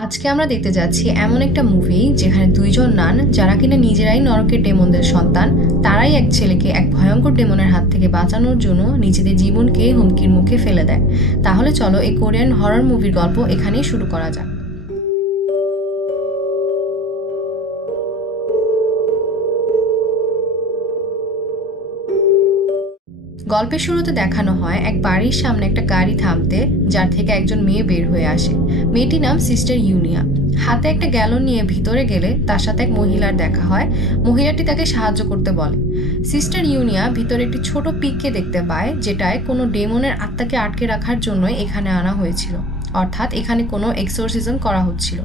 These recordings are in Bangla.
আজকে আমরা দেখতে যাচ্ছি এমন একটা মুভি যেখানে দুইজন নান যারা কিনা নিজেরাই নরকের ডেমনদের সন্তান, তারাই এক ছেলেকে এক ভয়ঙ্কর ডেমনের হাত থেকে বাঁচানোর জন্য নিজেদের জীবনকে হুমকির মুখে ফেলে দেয়। তাহলে চলো এই কোরিয়ান হরর মুভির গল্প এখানেই শুরু করা যাক। গল্পের শুরুতে দেখানো হয় এক বাড়ির সামনে একটা গাড়ি থামতে, যার থেকে একজন মেয়ে বের হয়ে আসে। মেয়েটির নাম সিস্টার ইউনিয়া। হাতে একটা গ্যালন নিয়ে ভিতরে গেলে তার সাথে এক মহিলার দেখা হয়। মহিলাটি তাকে সাহায্য করতে বলে। সিস্টার ইউনিয়া ভিতরে একটি ছোট পিককে দেখতে পায়, যেটায় কোনো ডেমনের আত্মাকে আটকে রাখার জন্যই এখানে আনা হয়েছিল, অর্থাৎ এখানে কোনো এক্সোরসিজম করা হচ্ছিল।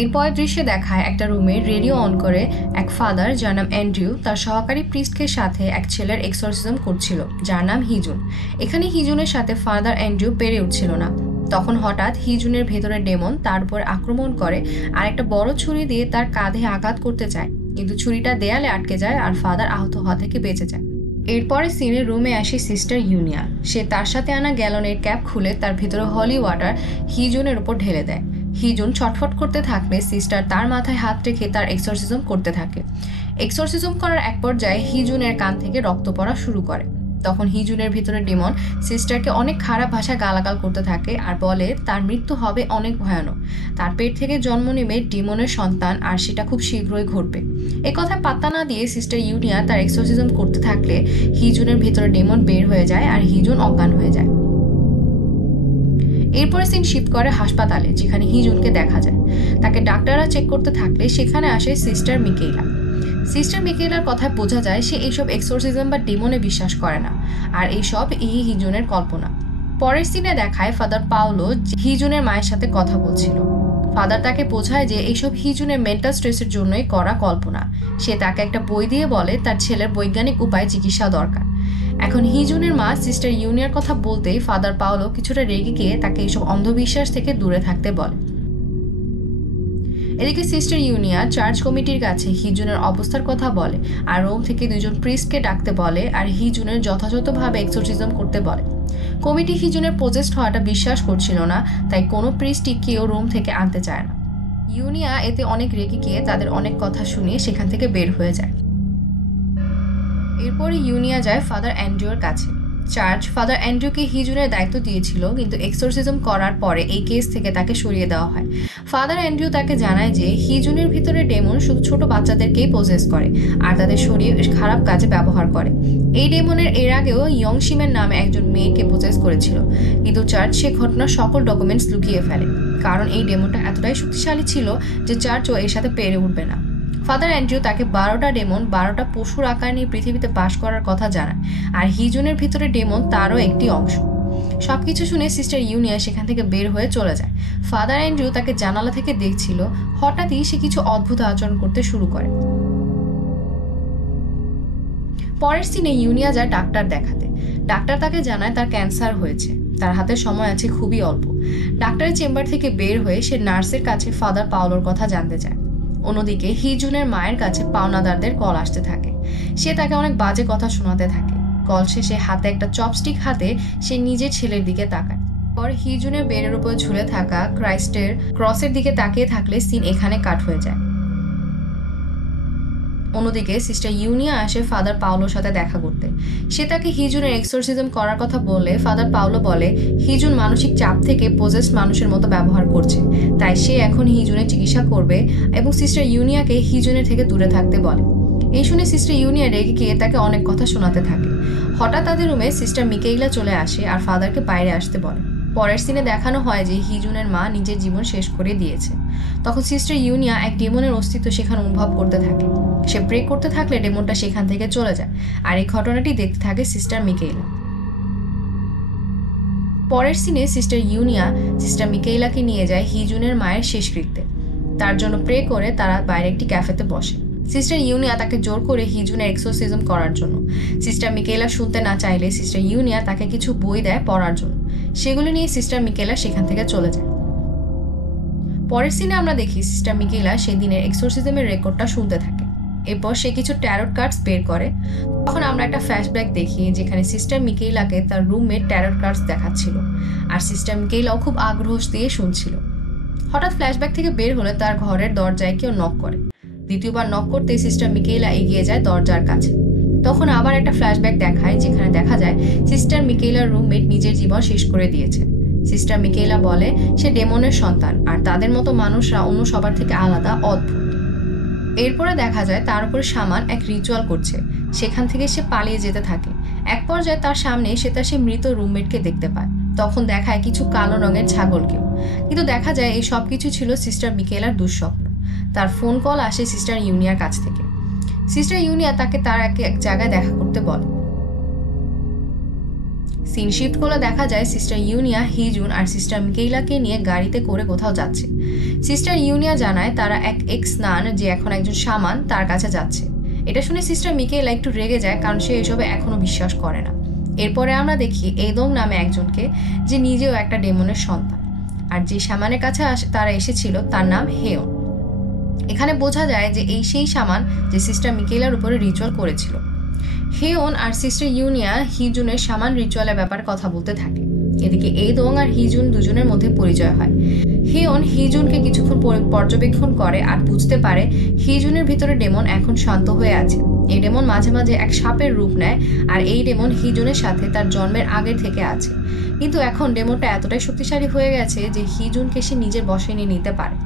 এরপরের দৃশ্যে দেখায় একটা রুমে রেডিও অন করে এক ফাদার যার নাম অ্যান্ড্রিউ তার সহকারী প্রিস্টকে সাথে এক ছেলের এক্সোরসিজম করছিল, যার নাম হিজুন। এখানে হিজুনের সাথে ফাদার অ্যান্ড্রিউ পেরে উঠছিল না। তখন হঠাৎ হিজুনের ভেতরে ডেমন তার উপর আক্রমণ করে আর একটা বড় ছুরি দিয়ে তার কাঁধে আঘাত করতে চায়, কিন্তু ছুরিটা দেয়ালে আটকে যায় আর ফাদার আহত হওয়া থেকে বেঁচে যায়। এরপরে সিনের রুমে আসে সিস্টার ইউনিয়া। সে তার সাথে আনা গ্যালনের ক্যাপ খুলে তার ভিতরে হলি ওয়াটার হিজুনের উপর ঢেলে দেয়। হিজুন ছটফট করতে থাকলে সিস্টার তার মাথায় হাত রেখে তার এক্সোরসিজম করতে থাকে। এক্সোরসিজম করার এক পর্যায়ে হিজুনের কান থেকে রক্ত পড়া শুরু করে। তখন হিজুনের ভিতরে ডেমন সিস্টারকে অনেক খারাপ ভাষায় গালাগাল করতে থাকে আর বলে তার মৃত্যু হবে অনেক ভয়ানক। তার পেট থেকে জন্ম নেবে ডেমনের সন্তান আর সেটা খুব শীঘ্রই ঘটবে। এ কথা পাত্তা না দিয়ে সিস্টার ইউনিয়া তার এক্সোরসিজম করতে থাকলে হিজুনের ভিতরে ডেমন বের হয়ে যায় আর হিজুন অজ্ঞান হয়ে যায়। এরপরে সিন শিফট করে হাসপাতালে, যেখানে হিজুনকে দেখা যায়। তাকে ডাক্তাররা চেক করতে থাকলে সেখানে আসে সিস্টার মিকেইলা। সিস্টার মিকেইলার কথায় বোঝা যায় সে এইসব এক্সোরসিজম বা ডেমনে বিশ্বাস করে না, আর এইসব হিজুনের কল্পনা। পরের সিনে দেখায় ফাদার পাওলো হিজুনের মায়ের সাথে কথা বলছিল। ফাদার তাকে বোঝায় যে এইসব হিজুনের মেন্টাল স্ট্রেসের জন্যই করা কল্পনা। সে তাকে একটা বই দিয়ে বলে তার ছেলের বৈজ্ঞানিক উপায়ে চিকিৎসা দরকার। এখন হিজুনের মা সিস্টার ইউনিয়ার কথা বলতেই ফাদার পাওলো কিছুটা রেগে গিয়ে তাকে এইসব অন্ধবিশ্বাস থেকে দূরে থাকতে বলে। এদিকে সিস্টার ইউনিয়া চার্চ কমিটির কাছে হিজুনের অবস্থার কথা বলে আর রোম থেকে দুইজন প্রিস্টকে ডাকতে বলে আর হিজুনের যথাযথভাবে এক্সোরসিজম করতে বলে। কমিটি হিজুনের পজেস্ট হওয়াটা বিশ্বাস করছিল না, তাই কোনো প্রিস্টই কেউ রোম থেকে আনতে চায় না। ইউনিয়া এতে অনেক রেগে গিয়ে তাদের অনেক কথা শুনিয়ে সেখান থেকে বের হয়ে যায়। এরপরে ইউনিয়া যায় ফাদার অ্যান্ড্রিউর কাছে। চার্চ ফাদার অ্যান্ড্রিউকে হিজুনের দায়িত্ব দিয়েছিল, কিন্তু এক্সোরসিজম করার পরে এই কেস থেকে তাকে সরিয়ে দেওয়া হয়। ফাদার অ্যান্ড্রিউ তাকে জানায় যে হিজুনের ভিতরে ডেমন শুধু ছোট বাচ্চাদেরকেই পজেস করে আর তাদের শরীর খারাপ কাজে ব্যবহার করে। এই ডেমনের এর আগেও ইয়ং শিমের নামে একজন মেয়েকে পজেস করেছিল, কিন্তু চার্চ সে ঘটনার সকল ডকুমেন্টস লুকিয়ে ফেলে, কারণ এই ডেমনটা এতটাই শক্তিশালী ছিল যে চার্চও এর সাথে পেরে উঠবে না। ফাদার অ্যান্ড্রিউ তাকে 12টা ডেমন 12টা পশুর আকার নিয়ে পৃথিবীতে বাস করার কথা জানায়, আর হিজুনের ভিতরে ডেমন তারও একটি অংশ। সবকিছু শুনে সিস্টার ইউনিয়া সেখান থেকে বের হয়ে চলে যায়। ফাদার অ্যান্ড্রিউ তাকে জানালা থেকে দেখছিল। হঠাৎই সে কিছু অদ্ভুত আচরণ করতে শুরু করে। পরের সিনে ইউনিয়া যায় ডাক্তার দেখাতে। ডাক্তার তাকে জানায় তার ক্যান্সার হয়েছে, তার হাতে সময় আছে খুবই অল্প। ডাক্তারের চেম্বার থেকে বের হয়ে সে নার্সের কাছে ফাদার পাওলোর কথা জানতে চায়। অন্যদিকে হিজুনের মায়ের কাছে পাওনাদারদের কল আসতে থাকে। সে তাকে অনেক বাজে কথা শোনাতে থাকে। কল শেষে হাতে একটা চপস্টিক হাতে সে নিজের ছেলের দিকে তাকায়। পরে হিজুনের বেডের উপর ঝুলে থাকা ক্রাইস্টের ক্রসের দিকে তাকিয়ে থাকলে সিন এখানে কাট হয়ে যায়। অন্যদিকে সিস্টার ইউনিয়া আসে ফাদার পাওলোর সাথে দেখা করতে। সে তাকে হিজুনের এক্সোরসিজম করার কথা বলে ফাদার পাওলো বলে হিজুন মানসিক চাপ থেকে পজেসড মানুষের মতো ব্যবহার করছে, তাই সে এখন হিজুনের চিকিৎসা করবে এবং সিস্টার ইউনিয়াকে হিজুনের থেকে দূরে থাকতে বলে। এই শুনে সিস্টার ইউনিয়া রেগে গিয়ে তাকে অনেক কথা শোনাতে থাকে। হঠাৎ তাদের রুমে সিস্টার মিকেইলা চলে আসে আর ফাদারকে বাইরে আসতে বলে। পরের সিনে দেখানো হয় যে হিজুনের মা নিজের জীবন শেষ করে দিয়েছে। তখন সিস্টার ইউনিয়া এক ডেমনের অস্তিত্ব সেখানে অনুভব করতে থাকে। সে প্রে করতে থাকলে ডেমনটা সেখান থেকে চলে যায়, আর এই ঘটনাটি দেখতে থাকে সিস্টার মিকেইলা। পরের সিনে সিস্টার ইউনিয়া সিস্টার মিকেইলাকে নিয়ে যায় হিজুনের মায়ের শেষকৃত্যে। তার জন্য প্রে করে তারা বাইরে একটি ক্যাফেতে বসে। সিস্টার ইউনিয়া তাকে জোর করে হিজুনের এক্সোরসিজম করার জন্য। সিস্টার মিকেইলা শুনতে না চাইলে সিস্টার ইউনিয়া তাকে কিছু বই দেয় পড়ার জন্য। সেগুলো নিয়ে সিস্টার মিকেইলা সেখান থেকে চলে যায়। পরের সিনে আমরা দেখি সিস্টার মিকেইলা সেদিনের এক্সোরসিজমের রেকর্ডটা শুনতে থাকে। এরপর সে কিছু ট্যারট কার্ডস বের করে। তখন আমরা একটা ফ্ল্যাশব্যাক দেখি যেখানে সিস্টার মিকেইলাকে তার রুমমেট ট্যারট কার্ডস দেখাচ্ছিল, আর সিস্টার মিকেইলাও খুব আগ্রহ দিয়ে শুনছিল। হঠাৎ ফ্ল্যাশব্যাক থেকে বের হলে তার ঘরের দরজায় কেউ নক করে। দ্বিতীয়বার নক করতে সিস্টার মিকেইলা এগিয়ে যায় দরজার কাছে। তখন আবার একটা ফ্ল্যাশব্যাক দেখায়, যেখানে দেখা যায় সিস্টার মিকেইলার রুমমেট নিজের জীবন শেষ করে দিয়েছে। সিস্টার মিকেইলা বলে সে ডেমনের সন্তান আর তাদের মতো মানুষরা অন্য সবার থেকে আলাদা, অদ্ভুত। এরপরে দেখা যায় তার উপর শামান এক রিচুয়াল করছে। সেখান থেকে সে পালিয়ে যেতে থাকে। এক পর্যায়ে তার সামনে সে মৃত রুমমেটকে দেখতে পায়। তখন দেখায় কিছু কালো রঙের ছাগলকেও, কিন্তু দেখা যায় এই সব কিছু ছিল সিস্টার মিকেইলার দুঃস্বপ্ন। তার ফোন কল আসে সিস্টার ইউনিয়ার কাছ থেকে। সিস্টার ইউনিয়া তাকে তার এক জায়গায় দেখা করতে বলে। সিন শিফট করলে দেখা যায় সিস্টার ইউনিয়া হিজুন আর সিস্টার মিকেইলাকে নিয়ে গাড়িতে করে কোথাও যাচ্ছে। সিস্টার ইউনিয়া জানায় তারা এক এক্স নান, যে এখন একজন শামান, তার কাছে যাচ্ছে। এটা শুনে সিস্টার মিকেইলা একটু রেগে যায়, কারণ সে এসবে এখনো বিশ্বাস করে না। এরপরে আমরা দেখি এদোং নামে একজনকে, যে নিজেও একটা ডেমনের সন্তান। আর যে শামানের কাছে তারা এসেছিল তার নাম হেয়ন। এখানে বোঝা যায় যে এই সেই শামান যে সিস্টার মিকেইলার উপরে রিচুয়াল করেছিল। হেয়ন আর সিস্টার ইউনিয়া হিজুনের শামান রিচুয়ালের ব্যাপারে কথা বলতে থাকে। এদিকে এদোং আর হিজুন দুজনের মধ্যে পরিচয় হয়। হেয়ন হিজুনকে কিছুক্ষণ পর্যবেক্ষণ করে আর বুঝতে পারে হিজুনের ভিতরে ডেমন এখন শান্ত হয়ে আছে। এই ডেমন মাঝে মাঝে এক সাপের রূপ নেয়, আর এই ডেমন হিজুনের সাথে তার জন্মের আগে থেকে আছে। কিন্তু এখন ডেমনটা এতটাই শক্তিশালী হয়ে গেছে যে হিজুনকে সে নিজের বশে নিয়ে নিতে পারে।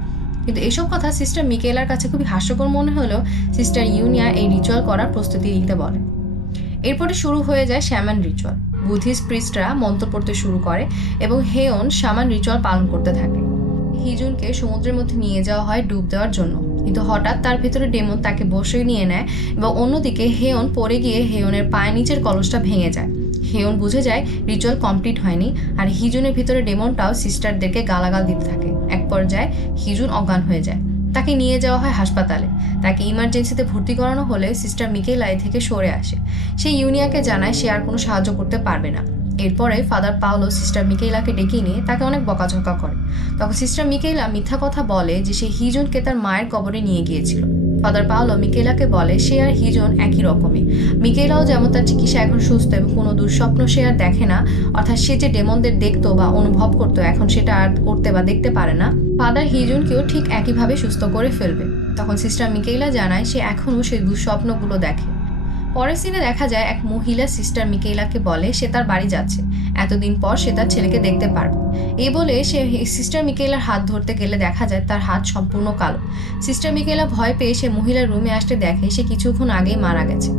কিন্তু এসব কথা সিস্টার মিকেইলার কাছে খুবই হাস্যকর মনে হলেও সিস্টার ইউনিয়া এই রিচুয়াল করার প্রস্তুতি নিতে বলে। এরপরে শুরু হয়ে যায় শ্যামান রিচুয়াল। বুদ্ধিস্ট প্রিস্টরা মন্ত্র পড়তে শুরু করে এবং হেয়ন শামান রিচুয়াল পালন করতে থাকে। হিজুনকে সমুদ্রের মধ্যে নিয়ে যাওয়া হয় ডুব দেওয়ার জন্য, কিন্তু হঠাৎ তার ভেতরে ডেমন তাকে বসে নিয়ে নেয় এবং অন্যদিকে হেয়ন পড়ে গিয়ে হেয়নের পায়ের নিচের কলসটা ভেঙে যায়। হেয়ন বুঝে যায় রিচুয়াল কমপ্লিট হয়নি, আর হিজুনের ভিতরে ডেমনটাও সিস্টারদেরকে গালাগাল দিতে থাকে। এক পর্যায়ে হিজুন অজ্ঞান হয়ে যায়। তাকে নিয়ে যাওয়া হয় হাসপাতালে। তাকে ইমার্জেন্সিতে ভর্তি করানো হলে সিস্টার মিকেইলা থেকে সরে আসে। সে ইউনিয়াকে জানায় সে আর কোনো সাহায্য করতে পারবে না। এরপরে ফাদার পাওলো সিস্টার মিকেইলাকে ডেকে নিয়ে তাকে অনেক বকাঝকা করে। তখন সিস্টার মিকেইলা মিথ্যা কথা বলে যে সে হিজুনকে তার মায়ের কবরে নিয়ে গিয়েছিল। ফাদার পাওলো মিকেইলাকে বলে সে আর হিজন একই রকমই। মিকেইলাও যেমন তার চিকিৎসা এখন সুস্থ এবং কোনো দুঃস্বপ্ন সে আর দেখে না, অর্থাৎ সে যে ডেমনদের দেখতো বা অনুভব করতো এখন সেটা আর করতে বা দেখতে পারে না, ফাদার হিজুনকেও ঠিক একইভাবে সুস্থ করে ফেলবে। তখন সিস্টার মিকেইলা জানায় সে এখনও সেই দুঃস্বপ্নগুলো দেখে। পরের সিনে দেখা যায় এক মহিলা সিস্টার মিকেইলাকে বলে সে তার বাড়ি যাচ্ছে, এতদিন পর সে তার ছেলেকে দেখতে পারবে। এই বলে সে সিস্টার মিকেইলার হাত ধরতে গেলে দেখা যায় তার হাত সম্পূর্ণ কালো। সিস্টার মিকেইলা ভয় পেয়ে সে মহিলার রুমে আসতে দেখে সে কিছুক্ষণ আগেই মারা গেছে।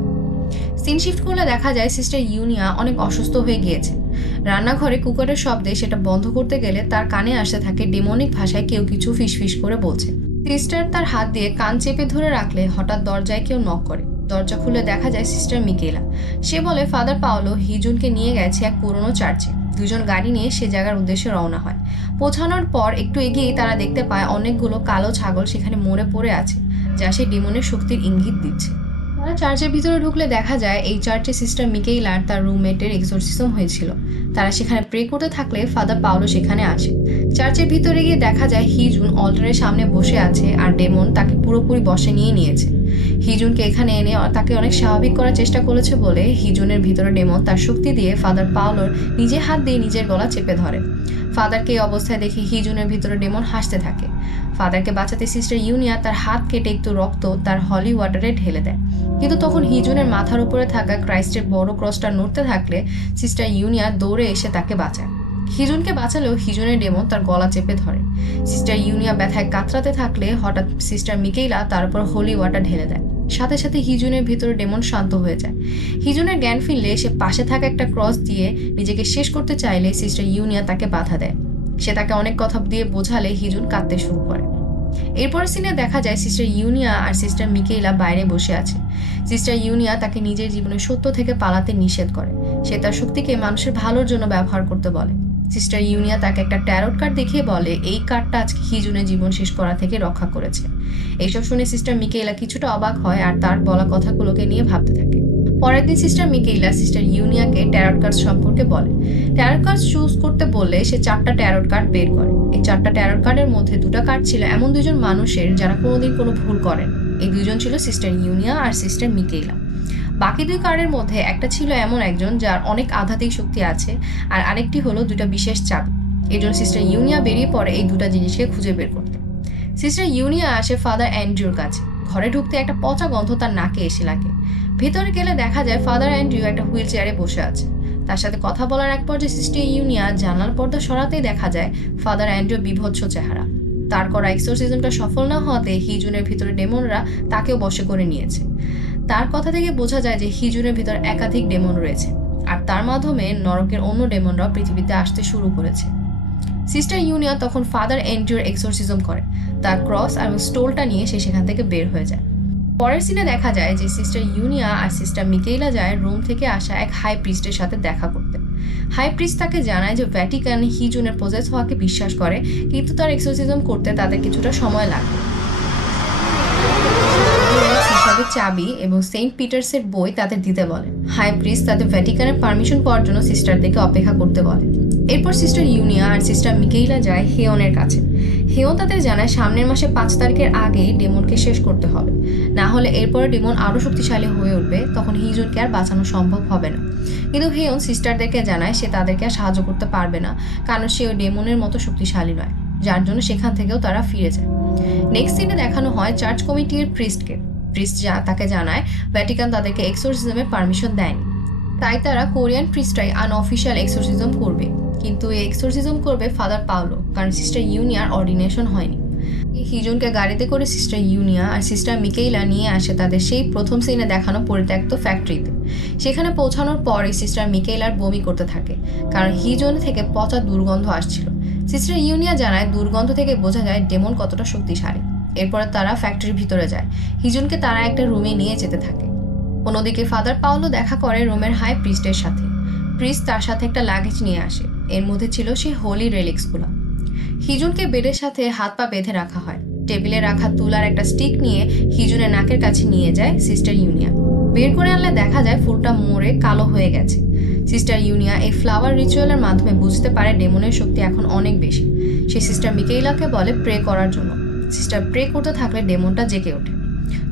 সিন শিফট করলে দেখা যায় সিস্টার ইউনিয়া অনেক অসুস্থ হয়ে গিয়েছে। রান্নাঘরে কুকারের শব্দে সেটা বন্ধ করতে গেলে তার কানে আসতে থাকে ডেমনিক ভাষায় কেউ কিছু ফিসফিস করে বলছে। সিস্টার তার হাত দিয়ে কান চেপে ধরে রাখলে হঠাৎ দরজায় কেউ নক করে। দরজা খুলে দেখা যায় সিস্টার মিকেইলা। সে বলে ফাদার পাওলো হিজুনকে নিয়ে গেছে এক পুরনো চার্চে। দুজন গাড়ি নিয়ে সে জায়গার উদ্দেশ্যে রওনা হয়। পৌঁছানোর পর একটু এগিয়েই তারা দেখতে পায় অনেকগুলো কালো ছাগল সেখানে মরে পড়ে আছে, যা সে ডেমনের শক্তির ইঙ্গিত দিচ্ছে। তারা চার্চের ভিতরে ঢুকলে দেখা যায় এই চার্চে সিস্টার মিকেইলার তার রুমমেটের এক্সোরসিজম হয়েছিল। তারা সেখানে প্রে করতে থাকলে ফাদার পাওলো সেখানে আসে। চার্চের ভিতরে গিয়ে দেখা যায় হিজুন অল্টারের সামনে বসে আছে আর ডেমন তাকে পুরোপুরি বশে নিয়েছে। হিজুনকে এখানে এনে তাকে অনেক স্বাভাবিক করার চেষ্টা করেছে বলে হিজুনের ভিতরে ডেমন তার শক্তি দিয়ে ফাদার পাওলোর নিজে হাত দিয়ে নিজের গলা চেপে ধরে। ফাদারকে এই অবস্থায় দেখে হিজুনের ভিতরে ডেমন হাসতে থাকে। ফাদারকে বাঁচাতে সিস্টার ইউনিয়া তার হাত কেটে একটু রক্ত তার হলি ওয়াটারে ঢেলে দেয়। কিন্তু তখন হিজুনের মাথার উপরে থাকা ক্রাইস্টের বড় ক্রসটা নড়তে থাকলে সিস্টার ইউনিয়া দৌড়ে এসে তাকে বাঁচায়। হিজুনকে বাঁচালেও হিজুনের ডেমন তার গলা চেপে ধরে। সিস্টার ইউনিয়া ব্যথায় কাতরাতে থাকলে হঠাৎ সিস্টার মিকেইলা তার উপর হোলি ওয়াটার ঢেলে দেয়। সাথে সাথে হিজুনের ভিতরে ডেমন শান্ত হয়ে যায়। হিজুনের জ্ঞান ফিরলে সে পাশে থাকা একটা ক্রস দিয়ে নিজেকে শেষ করতে চাইলে সিস্টার ইউনিয়া তাকে বাধা দেয়। সে তাকে অনেক কথা দিয়ে বোঝালে হিজুন কাঁদতে শুরু করে। এরপর সিনে দেখা যায় সিস্টার ইউনিয়া আর সিস্টার মিকেইলা বাইরে বসে আছে। সিস্টার ইউনিয়া তাকে নিজের জীবনের সত্য থেকে পালাতে নিষেধ করে। সে তার শক্তিকে মানুষের ভালোর জন্য ব্যবহার করতে বলে। সিস্টার ইউনিয়া তাকে একটা ট্যারোট কার্ড দেখিয়ে বলে এই কার্ডটা আজকে হিজুনের জীবন শেষ করা থেকে রক্ষা করেছে। এইসব শুনে সিস্টার মিকেইলা কিছুটা অবাক হয় আর তার বলা কথাগুলোকে নিয়ে ভাবতে থাকে। পরের দিন সিস্টার মিকেইলা সিস্টার ইউনিয়াকে ট্যারোট কার্ড সম্পর্কে বলে। ট্যারোট কার্ড চুজ করতে বললে সে 4টা ট্যারোট কার্ড বের করে। এই 4টা ট্যারোট কার্ডের মধ্যে 2টা কার্ড ছিল এমন দুজন মানুষের যারা কোনোদিন কোনো ভুল করেন। এই দুজন ছিল সিস্টার ইউনিয়া আর সিস্টার মিকেইলা। বাকি 2 কার্ডের মধ্যে একটা ছিল এমন একজন যার অনেক আধ্যাত্মিক শক্তি আছে, আর আরেকটি হলো 2টা বিশেষ চাবি। এই জন্য সিস্টার ইউনিয়া বেরিয়ে পড়ে এই 2টা জিনিসকে খুঁজে বের করতে। সিস্টার ইউনিয়া আসে ফাদার অ্যান্ড্রিউর কাছে। ঘরে ঢুকতে একটা পচা গন্ধ তার নাকে এসে লাগে। ভেতরে গেলে দেখা যায় ফাদার অ্যান্ড্রিউ একটা হুইল চেয়ারে বসে আছে। তার সাথে কথা বলার এক পর্যায়ে সিস্টার ইউনিয়া জানালার পর্দা সরাতেই দেখা যায় ফাদার অ্যান্ড্রিউ বিভৎস চেহারা। তার করা এক্সোরসিজমটা সফল না হওয়াতে হিজুনের ভিতরে ডেমনরা তাকেও বশে করে নিয়েছে। তার কথা থেকে বোঝা যায় যে হিজুনের ভিতর একাধিক ডেমন রয়েছে, আর তার মাধ্যমে নরকের অন্য ডেমনরাও পৃথিবীতে আসতে শুরু করেছে। সিস্টার ইউনিয়া তখন ফাদার অ্যান্ড্রিউর এক্সোরসিজম করে। তার ক্রস এবং স্টোলটা নিয়ে সে সেখান থেকে বের হয়ে যায়। পরের সিনে দেখা যায় যে সিস্টার ইউনিয়া আর সিস্টার মিকেইলা যায় রোম থেকে আসা এক হাই প্রিস্টের সাথে দেখা করতে। হাই প্রিস্ট তাকে জানায় যে ভ্যাটিকান হিজুনের পজেস হওয়াকে বিশ্বাস করে, কিন্তু তার এক্সোরসিজম করতে তাদের কিছুটা সময় লাগবে। হিসাবে চাবি এবং সেন্ট পিটার্সের বই তাদের দিতে বলে। হাই প্রিস্ট তাদের ভ্যাটিকানের পারমিশন পাওয়ার জন্য সিস্টারদেরকে অপেক্ষা করতে বলে। এরপর সিস্টার ইউনিয়া আর সিস্টার মিকেইলা যায় হেয়নের কাছে। হেয়ন তাদের জানায় সামনের মাসে 5 তারিখের আগেই ডেমনকে শেষ করতে হবে, না হলে এরপরে ডেমন আরও শক্তিশালী হয়ে উঠবে, তখন হিজুনকে আর বাঁচানো সম্ভব হবে না। কিন্তু হেয়ন সিস্টারদেরকে জানায় সে তাদেরকে আর সাহায্য করতে পারবে না, কারণ সে ওই ডেমনের মতো শক্তিশালী নয়, যার জন্য সেখান থেকেও তারা ফিরে যায়। নেক্সট সিনে দেখানো হয় চার্চ কমিটির প্রিস্টকে। প্রিস্ট তাকে জানায় ভ্যাটিকান তাদেরকে এক্সোরসিজমের পারমিশন দেয়নি, তাই তারা কোরিয়ান প্রিস্টরাই আনঅফিশিয়াল এক্সোরসিজম করবে। কিন্তু এই এক্সোরসিজম করবে ফাদার পাওলো, কারণ সিস্টার ইউনিয়ার অর্ডিনেশন হয়নি। হিজুনকে গাড়িতে করে সিস্টার ইউনিয়া আর সিস্টার মিকেইলা নিয়ে আসে তাদের সেই প্রথম সিনে দেখানো পরিত্যক্ত ফ্যাক্টরিতে। সেখানে পৌঁছানোর পরই সিস্টার মিকেইলার বমি করতে থাকে, কারণ হিজুন থেকে পচা দুর্গন্ধ আসছিল। সিস্টার ইউনিয়া জানায় দুর্গন্ধ থেকে বোঝা যায় ডেমন কতটা শক্তিশালী। এরপরে তারা ফ্যাক্টরির ভিতরে যায়। হিজুনকে তারা একটা রুমে নিয়ে যেতে থাকে। অন্যদিকে ফাদার পাওলো দেখা করে রোমের হাই প্রিস্টের সাথে। প্রিস্ট তার সাথে একটা লাগেজ নিয়ে আসে, এর মধ্যে ছিল সেই হোলি রেলিক্সগুলো। হিজুনকে বেডের সাথে হাত পা বেঁধে রাখা হয়। টেবিলে রাখা তুলার একটা স্টিক নিয়ে হিজুনের নাকের কাছে নিয়ে যায় সিস্টার ইউনিয়া। বের করে আনলে দেখা যায় ফুলটা মরে কালো হয়ে গেছে। সিস্টার ইউনিয়া এই ফ্লাওয়ার রিচুয়ালের মাধ্যমে বুঝতে পারে ডেমনের শক্তি এখন অনেক বেশি। সে সিস্টার মিকেইলাকে বলে প্রে করার জন্য। সিস্টার প্রে করতে থাকলে ডেমনটা জেগে ওঠে।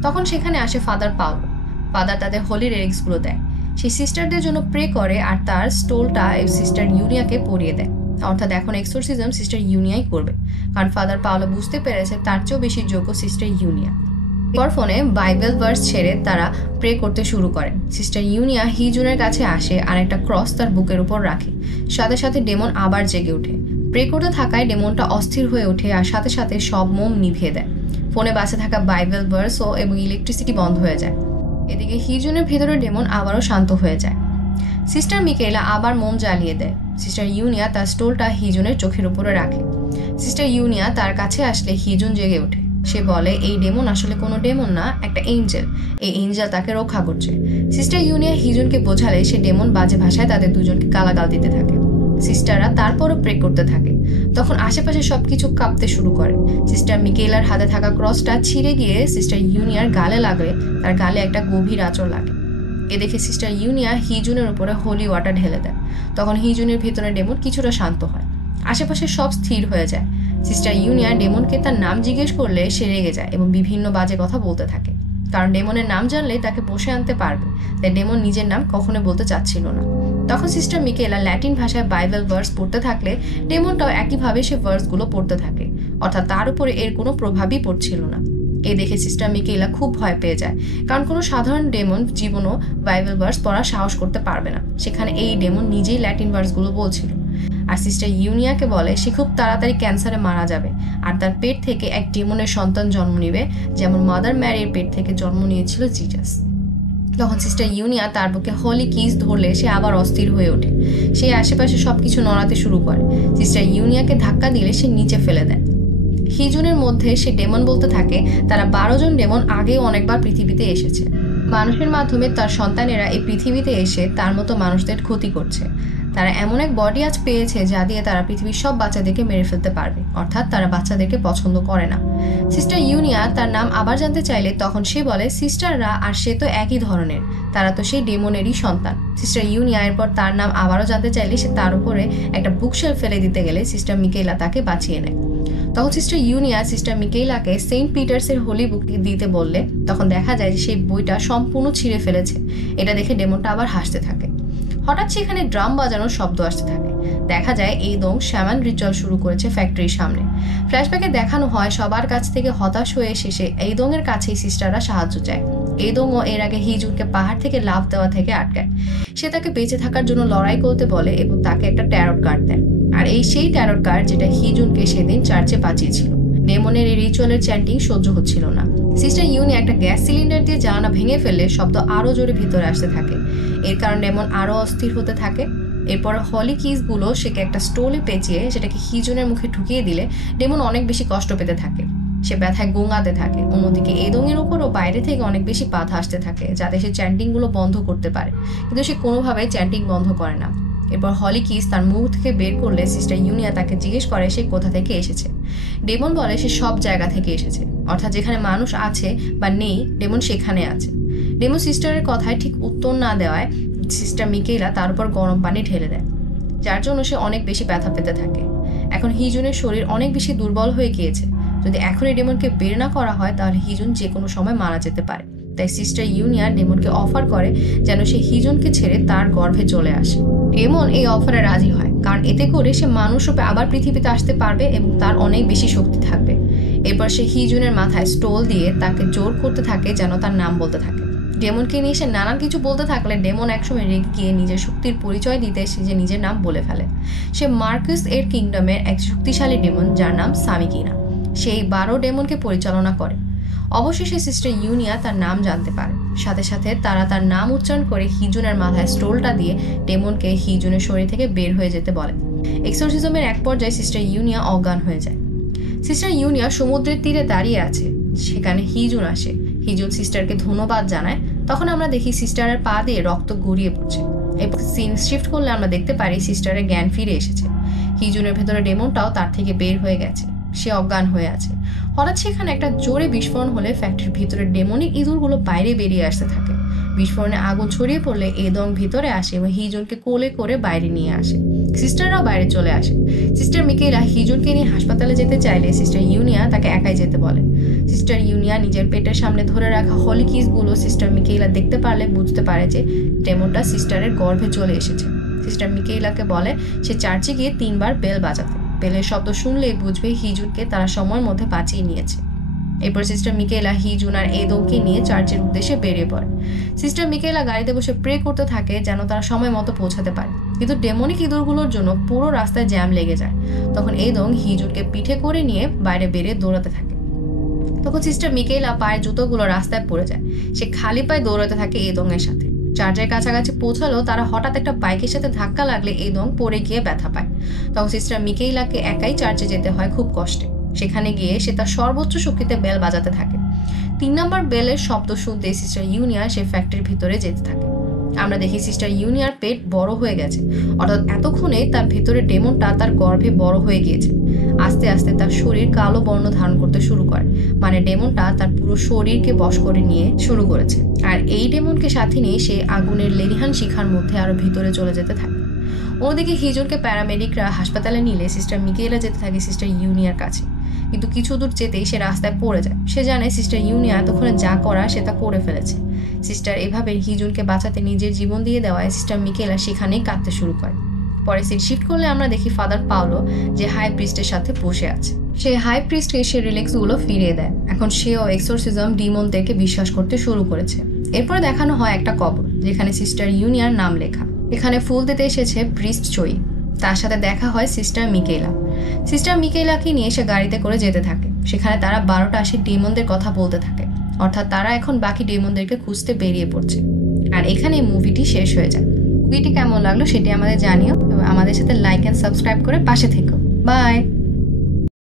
তখন সেখানে আসে ফাদার পাওলো। ফাদার তাদের হোলি রেলিক্সগুলো দেয়। সেই সিস্টারদের জন্য প্রে করে আর তার স্টোলটা সিস্টার ইউনিয়াকে পরিয়ে দেয়। অর্থাৎ এখন এক্সোরসিজম সিস্টার ইউনিয়াই করবে, কারণ ফাদার পাওলো বুঝতে পেরেছে তার চেয়েও বেশি যোগ্য সিস্টার ইউনিয়া। এরপর ফোনে বাইবেল ভার্স ছেড়ে তারা প্রে করতে শুরু করেন। সিস্টার ইউনিয়া হিজুনের কাছে আসে আর একটা ক্রস তার বুকের উপর রাখে। সাথে সাথে ডেমন আবার জেগে ওঠে। প্রে করতে থাকায় ডেমনটা অস্থির হয়ে ওঠে আর সাথে সাথে সব মোম নিভিয়ে দেয়। ফোনে বাসে থাকা বাইবেল ভার্সও এবং ইলেকট্রিসিটি বন্ধ হয়ে যায়। এদিকে হিজুনের ভেতরে ডেমন আবারও শান্ত হয়ে যায়। সিস্টার মিকেইলা আবার মোম জ্বালিয়ে দেয়। সিস্টার ইউনিয়া তার স্টোলটা হিজুনের চোখের উপরে রাখে। সিস্টার ইউনিয়া তার কাছে আসলে হিজুন জেগে ওঠে। সে বলে এই ডেমন আসলে কোনো ডেমন না, একটা এঞ্জেল। এই এঞ্জেল তাকে রক্ষা করছে। সিস্টার ইউনিয়া হিজুনকে বোঝালে সে ডেমন বাজে ভাষায় তাদের দুজনকে গালাগাল দিতে থাকে। সিস্টাররা তারপরও প্রে করতে থাকে। তখন আশেপাশে সবকিছু কাঁপতে শুরু করে। সিস্টার মিকেইলার হাতে থাকা ক্রসটা ছিঁড়ে গিয়ে সিস্টার ইউনিয়ার গালে লাগলে তার গালে একটা গভীর আঁচড় লাগে। এ দেখে সিস্টার ইউনিয়া হিজুনের উপরে হোলি ওয়াটার ঢেলে দেয়। তখন হিজুনের ভেতরে ডেমন কিছুটা শান্ত হয়। আশেপাশে সব স্থির হয়ে যায়। সিস্টার ইউনিয়া ডেমনকে তার নাম জিজ্ঞেস করলে সে রেগে যায় এবং বিভিন্ন বাজে কথা বলতে থাকে, কারণ ডেমনের নাম জানলে তাকে বসে আনতে পারবে, তাই ডেমন নিজের নাম কখনো বলতে চাচ্ছিল না। তখন সিস্টার মিকেইলা ল্যাটিন ভাষায় বাইবেল ভার্স পড়তে থাকলে ডেমনটাও একইভাবে সে ভার্সগুলো পড়তে থাকে, অর্থাৎ তার উপরে এর কোনো প্রভাবই পড়ছিল না। এ দেখে সিস্টার মিকেইলা খুব ভয় পেয়ে যায়, কারণ কোনো সাধারণ ডেমন জীবনও বাইবেল ভার্স পড়ার সাহস করতে পারবে না। সেখানে এই ডেমন নিজেই ল্যাটিন ভার্সগুলো বলছিল। আর সিস্টার ইউনিয়াকে বলে সে খুব তাড়াতাড়ি ক্যান্সারে মারা যাবে আর তার পেট থেকে এক ডেমনের সন্তান জন্ম নেবে, যেমন মাদার ম্যারির পেট থেকে জন্ম নিয়েছিল জিজাস। তখন সিস্টার ইউনিয়া তার বুকে হোলি কিস ধরলে সে আবার অস্থির হয়ে ওঠে। সে আশেপাশে সবকিছু নড়াতে শুরু করে। সিস্টার ইউনিয়াকে ধাক্কা দিলে সে নিচে ফেলে দেয়। হিজুনের মধ্যে সে ডেমন বলতে থাকে তারা 12 জন ডেমন আগেও অনেকবার পৃথিবীতে এসেছে। মানুষের মাধ্যমে তার সন্তানেরা এই পৃথিবীতে এসে তার মতো মানুষদের ক্ষতি করছে। তারা এমন এক বডি আজ পেয়েছে যা দিয়ে তারা পৃথিবীর সব বাচ্চাদেরকে মেরে ফেলতে পারবে, অর্থাৎ তারা বাচ্চাদেরকে পছন্দ করে না। সিস্টার ইউনিয়া তার নাম আবার জানতে চাইলে তখন সে বলে সিস্টাররা আর সে তো একই ধরনের, তারা তো সেই ডেমনেরই সন্তান। সিস্টার ইউনিয়া এরপর তার নাম আবারও জানতে চাইলে সে তার উপরে একটা বুকশেলফ ফেলে দিতে গেলে সিস্টার মিকেইলা তাকে বাঁচিয়ে নেয়। তখন সিস্টার ইউনিয়া সিস্টার মিকেইলাকে সেন্ট পিটার্সের হোলি বুক দিতে বললে তখন দেখা যায় যে সেই বইটা সম্পূর্ণ ছিঁড়ে ফেলেছে। এটা দেখে ডেমনটা আবার হাসতে থাকে। হঠাৎ সেখানে ড্রাম বাজানোর শব্দ আসতে থাকে। দেখা যায় এদং শ্যামান রিচুয়াল শুরু করেছে ফ্যাক্টরির সামনে। ফ্ল্যাশব্যাকে দেখানো হয় সবার কাছ থেকে হতাশ হয়ে শেষে এদং এর কাছেই সিস্টাররা সাহায্য চায়। এদংও এর আগে হিজুনকে পাহাড় থেকে লাফ দেওয়া থেকে আটকায়। সে তাকে বেঁচে থাকার জন্য লড়াই করতে বলে এবং তাকে একটা ট্যারট কার্ড দেয়। আর এই সেই ট্যারট কার্ড যেটা হিজুনকে সেদিন চার্চে বাঁচিয়েছিল। ডেমনের এই রিচুয়ালের চ্যান্টিং সহ্য হচ্ছিল না। সিস্টার ইউনি একটা গ্যাস সিলিন্ডার দিয়ে জানালা ভেঙে ফেললে শব্দ আরো জোরে ভিতরে আসতে থাকে। এর কারণে ডেমন আরো অস্থির হতে থাকে। এরপর হলি কিসগুলো সেকে একটা স্টোলে পেঁচিয়ে সেটাকে হিজুনের মুখে ঢুকিয়ে দিলে ডেমন অনেক বেশি কষ্ট পেতে থাকে। সে ব্যথায় গোঙাতে থাকে। অন্যদিকে এদংয়ের উপরও বাইরে থেকে অনেক বেশি বাধা আসতে থাকে যাতে সে চ্যান্টিংগুলো বন্ধ করতে পারে, কিন্তু সে কোনোভাবে চ্যান্টিং বন্ধ করে না। এরপর হলি কিস তার মুখ থেকে বের করলে সিস্টার ইউনিয়া তাকে জিজ্ঞেস করে সে কোথা থেকে এসেছে। ডেমন বলে সে সব জায়গা থেকে এসেছে, অর্থাৎ যেখানে মানুষ আছে বা নেই ডেমন সেখানে আছে। ডেমন সিস্টারের কথায় ঠিক উত্তর না দেওয়ায় সিস্টার মিকেলা তার উপর গরম পানি ঢেলে দেয়, যার জন্য সে অনেক বেশি ব্যথা পেতে থাকে। এখন হিজুনের শরীর অনেক বেশি দুর্বল হয়ে গিয়েছে। যদি এখনই ডেমনকে বের না করা হয় তাহলে হিজুন যে কোনো সময় মারা যেতে পারে। তাই সিস্টার ইউনিয়া ডেমনকে অফার করে যেন সে হিজুনকে ছেড়ে তার গর্ভে চলে আসে। ডেমন এই অফারে রাজি হয়, কারণ এতে করে সে মানুষ রূপে আবার পৃথিবীতে আসতে পারবে এবং তার অনেক বেশি শক্তি থাকবে। এরপর সে হিজুনের মাথায় স্টোল দিয়ে তাকে জোর করতে থাকে যেন তার নাম বলতে থাকে। ডেমনকে নিয়ে সে নানান কিছু বলতে থাকলে ডেমন একসময় রেগে গিয়ে নিজের শক্তির পরিচয় দিতে সে নিজের নাম বলে ফেলে। সে মার্কাস এর কিংডমের এক শক্তিশালী ডেমন যার নাম সামিকিনা। সেই 12 ডেমনকে পরিচালনা করে। অবশেষে সিস্টার ইউনিয়া তার নাম জানতে পারে। সাথে সাথে তারা তার নাম উচ্চারণ করে হিজুনের মাথায় স্টোলটা দিয়ে ডেমনকে হিজুনের শরীর থেকে বের হয়ে যেতে বলে। এক্সোরসিজমের এক পর্যায়ে সিস্টার ইউনিয়া অজ্ঞান হয়ে যায়। সিস্টার ইউনিয়া সমুদ্রের তীরে দাঁড়িয়ে আছে। সেখানে হিজুন আসে। হিজুন সিস্টারকে ধন্যবাদ জানায়। তখন আমরা দেখি সিস্টারের পা দিয়ে রক্ত গড়িয়ে পড়ছে। এরপর সিন শিফট করলে আমরা দেখতে পারি সিস্টারের জ্ঞান ফিরে এসেছে। হিজুনের ভেতরে ডেমনটাও তার থেকে বের হয়ে গেছে। সে অজ্ঞান হয়ে আছে। হঠাৎ সেখানে একটা জোরে বিস্ফোরণ হলে ফ্যাক্টরির ভিতরে ডেমনিক ইঁদুরগুলো বাইরে বেরিয়ে আসতে থাকে। বিস্ফোরণে আগুন ছড়িয়ে পড়লে এদং ভিতরে আসে এবং হিজুনকে কোলে করে বাইরে নিয়ে আসে। সিস্টাররাও বাইরে চলে আসে। সিস্টার মিকেলা হিজুনকে নিয়ে হাসপাতালে যেতে চাইলে সিস্টার ইউনিয়া তাকে একাই যেতে বলে। সিস্টার ইউনিয়া নিজের পেটের সামনে ধরে রাখা হলি কিসগুলো সিস্টার মিকেলা দেখতে পারলে বুঝতে পারে যে ডেমনটা সিস্টারের গর্ভে চলে এসেছে। সিস্টার মিকেলাকে বলে সে চার্চে গিয়ে 3 বার বেল বাজাতে। বেলের শব্দ শুনলেই বুঝবে হিজুনকে তারা সময়ের মধ্যে বাঁচিয়ে নিয়েছে। এরপর সিস্টার মিকেলা হিজুন আর এদংকে নিয়ে চার্চের উদ্দেশ্যে বেরিয়ে পড়ে। সিস্টার মিকেলা গাড়িতে বসে প্রে করতে থাকে যেন তারা সময় মতো পৌঁছাতে পারে, কিন্তু ডেমনিক ইঁদুরগুলোর জন্য পুরো রাস্তায় জ্যাম লেগে যায়। তখন এদং হিজুনকে পিঠে করে নিয়ে বাইরে বেরিয়ে দৌড়াতে থাকে। তখন সিস্টার মিকেলা পায়ের জুতোগুলো রাস্তায় পড়ে যায়। সে খালি পায়ে দৌড়াতে থাকে এদং এর সাথে। চার্চের কাছাকাছি পৌঁছালো তারা হঠাৎ একটা বাইকের সাথে ধাক্কা লাগলে এদং পড়ে গিয়ে ব্যথা পায়। তখন সিস্টার মিকেলাকে একাই চার্চে যেতে হয় খুব কষ্টে। সেখানে গিয়ে সে তার সর্বোচ্চ শক্তিতে বেল বাজাতে থাকে। 3 নম্বর বেলের শব্দ শুনতে সিস্টার ইউনিয়া সে ফ্যাক্টরির ভিতরে যেতে থাকে। আমরা দেখি সিস্টার ইউনিয়ার পেট বড় হয়ে গেছে, অর্থাৎ এতক্ষণে তার ভেতরে ডেমনটা তার গর্ভে বড় হয়ে গিয়েছে। আস্তে আস্তে তার শরীর কালো বর্ণ ধারণ করতে শুরু করে, মানে ডেমনটা তার পুরো শরীরকে বশ করে নিয়ে শুরু করেছে। আর এই ডেমনকে সাথে নিয়ে সে আগুনের লেলিহান শিখার মধ্যে আরো ভিতরে চলে যেতে থাকে। অন্যদিকে হিজুনকে প্যারামেডিকরা হাসপাতালে নিলে সিস্টার মিকেলা যেতে থাকে সিস্টার ইউনিয়ার কাছে, কিন্তু কিছু দূর যেতেই সে রাস্তায় পড়ে যায়। সে জানে সিস্টার ইউনিয়া এতক্ষণে যা করা সে তা করে ফেলেছে। সিস্টার এভাবে হিজুনকে বাঁচাতে নিজের জীবন দিয়ে দেওয়ায় সিস্টার মিকেলা সেখানেই কাঁদতে শুরু করে। পরে সিট শিফট করলে আমরা দেখি ফাদার পাওলো যে হাই প্রিস্টের সাথে বসে আছে। সে হাই প্রিস্টকে সে রিলেক্সগুলো ফিরিয়ে দেয়। এখন সেও এক্সোরসিজম ডিমনদেরকে বিশ্বাস করতে শুরু করেছে। এরপরে দেখানো হয় একটা কবর যেখানে সিস্টার ইউনিয়ার নাম লেখা। এখানে ফুল দিতে এসেছে প্রিস্ট চই। তার সাথে দেখা হয় সিস্টার মিকেলা। সিস্টার মিকেলাকে নিয়ে সে গাড়িতে করে যেতে থাকে। সেখানে তারা 12টা আসে ডেমনদের কথা বলতে থাকে, অর্থাৎ তারা এখন বাকি ডেমনদেরকে খুঁজতে বেরিয়ে পড়ছে। আর এখানে মুভিটি শেষ হয়ে যায়। মুভিটি কেমন লাগলো সেটি আমাদের জানিও এবং আমাদের সাথে লাইক এন্ড সাবস্ক্রাইব করে পাশে থেকো। বাই।